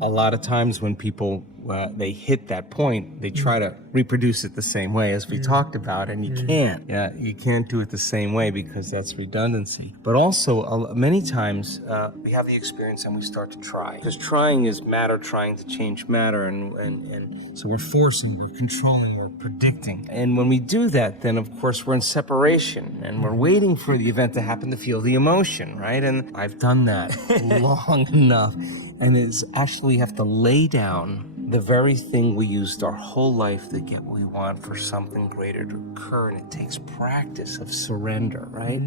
a lot of times when people they hit that point, they try to reproduce it the same way as we talked about, and you can't. Yeah, you can't do it the same way because that's redundancy. But also, many times we have the experience and we start to try, because trying is matter trying to change matter, and so we're forcing, we're controlling, we're predicting. And when we do that, then of course we're in separation and we're waiting for the event to happen to feel the emotion, right? And I've done that long enough, and it's actually you have to lay down the very thing we used our whole life to get what we want for something greater to occur, and it takes practice of surrender, right?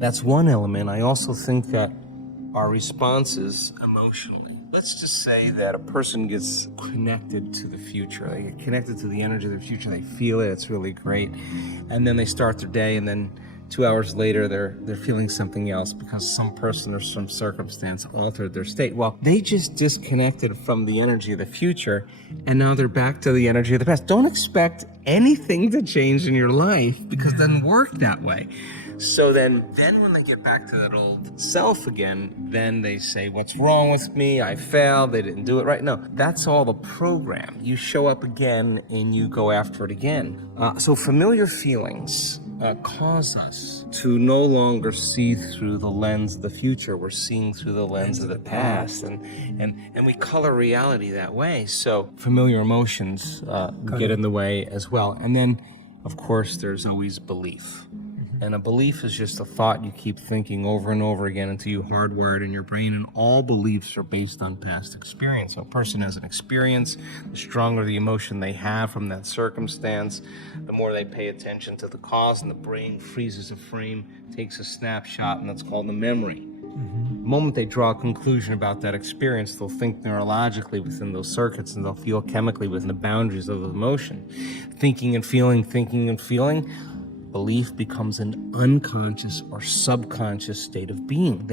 That's one element. I also think that our responses emotionally, let's just say that a person gets connected to the future, they get connected to the energy of the future, they feel it, it's really great, and then they start their day, and then 2 hours later, they're feeling something else because some person or some circumstance altered their state. Well, they just disconnected from the energy of the future, and now they're back to the energy of the past. Don't expect anything to change in your life because it doesn't work that way. So then when they get back to that old self again, then they say, what's wrong with me? I failed, they didn't do it right. No, that's all the program. You show up again and you go after it again. So familiar feelings cause us to no longer see through the lens of the future. We're seeing through the lens of the past, and we color reality that way. So familiar emotions get in the way as well. And then, of course, there's always belief. And a belief is just a thought you keep thinking over and over again until you hardwire it in your brain, and all beliefs are based on past experience. So a person has an experience, the stronger the emotion they have from that circumstance, the more they pay attention to the cause, and the brain freezes a frame, takes a snapshot, and that's called the memory. The moment they draw a conclusion about that experience, they'll think neurologically within those circuits, and they'll feel chemically within the boundaries of the emotion. Thinking and feeling, belief becomes an unconscious or subconscious state of being.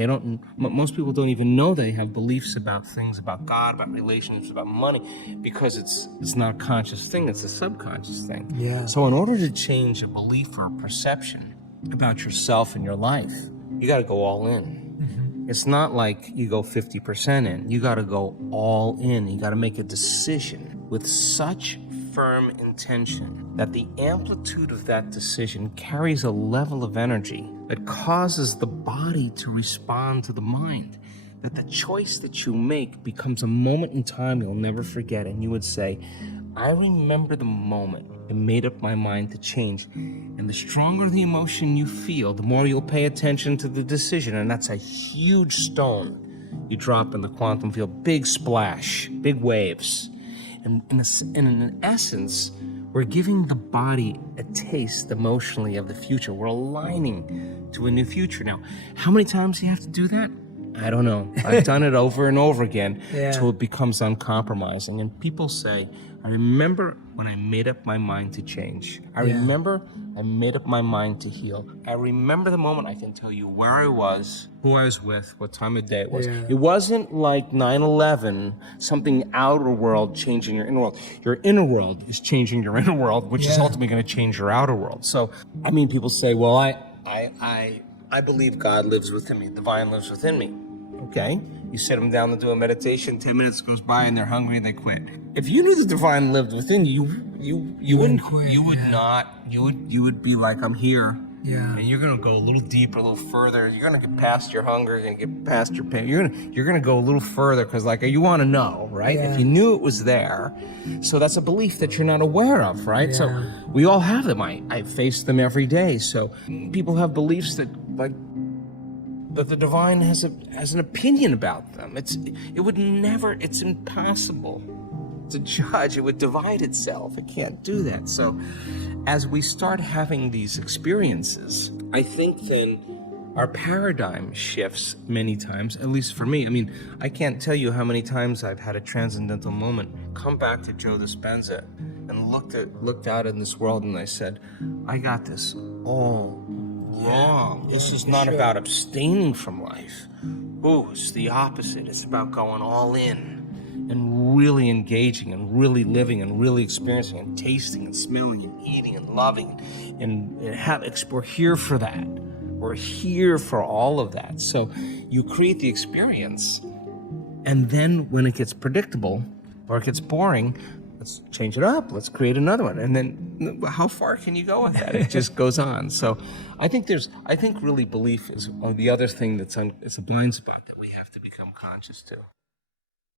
Most people don't even know they have beliefs about things, about God, about relationships, about money, because it's not a conscious thing, it's a subconscious thing. Yeah. So in order to change a belief or a perception about yourself and your life, you got to go all in. It's not like you go 50% in. You got to go all in. You got to make a decision with such firm intention that the amplitude of that decision carries a level of energy that causes the body to respond to the mind, that the choice that you make becomes a moment in time you'll never forget, and you would say, I remember the moment I made up my mind to change. And the stronger the emotion you feel, the more you'll pay attention to the decision, and that's a huge stone you drop in the quantum field. Big splash, big waves. And in essence, we're giving the body a taste emotionally of the future. We're aligning to a new future. Now, how many times do you have to do that? I don't know. I've done it over and over again until it becomes uncompromising. And people say, I remember when I made up my mind to change. I remember I made up my mind to heal. I remember the moment. I can tell you where I was, who I was with, what time of day it was. It wasn't like 9/11, something outer world changing your inner world. Your inner world is changing your inner world, which is ultimately going to change your outer world. So, I mean, people say, well, I believe God lives within me, the divine lives within me. Okay, you sit them down to do a meditation, 10 minutes goes by and they're hungry and they quit. If you knew the divine lived within you, you wouldn't quit. You would not, you would be like, I'm here. Yeah. And you're gonna go a little deeper, a little further. You're gonna get past your hunger, you're gonna get past your pain. You're gonna go a little further because like you wanna know, right? If you knew it was there. So that's a belief that you're not aware of, right? So we all have them. I face them every day. So people have beliefs that that the divine has an opinion about them. It's impossible to judge. It would divide itself. It can't do that. So as we start having these experiences, I think then our paradigm shifts many times, at least for me. I mean, I can't tell you how many times I've had a transcendental moment, come back to Joe Dispenza and looked out in this world and I said, I got this all wrong. This is not about abstaining from life. Ooh, it's the opposite. It's about going all in and really engaging and really living and really experiencing and tasting and smelling and eating and loving and we're here for that. We're here for all of that. So you create the experience And then when it gets predictable or it gets boring, let's change it up. Let's create another one. And then how far can you go with that? It just goes on. So I think really belief is the other thing it's a blind spot that we have to become conscious to.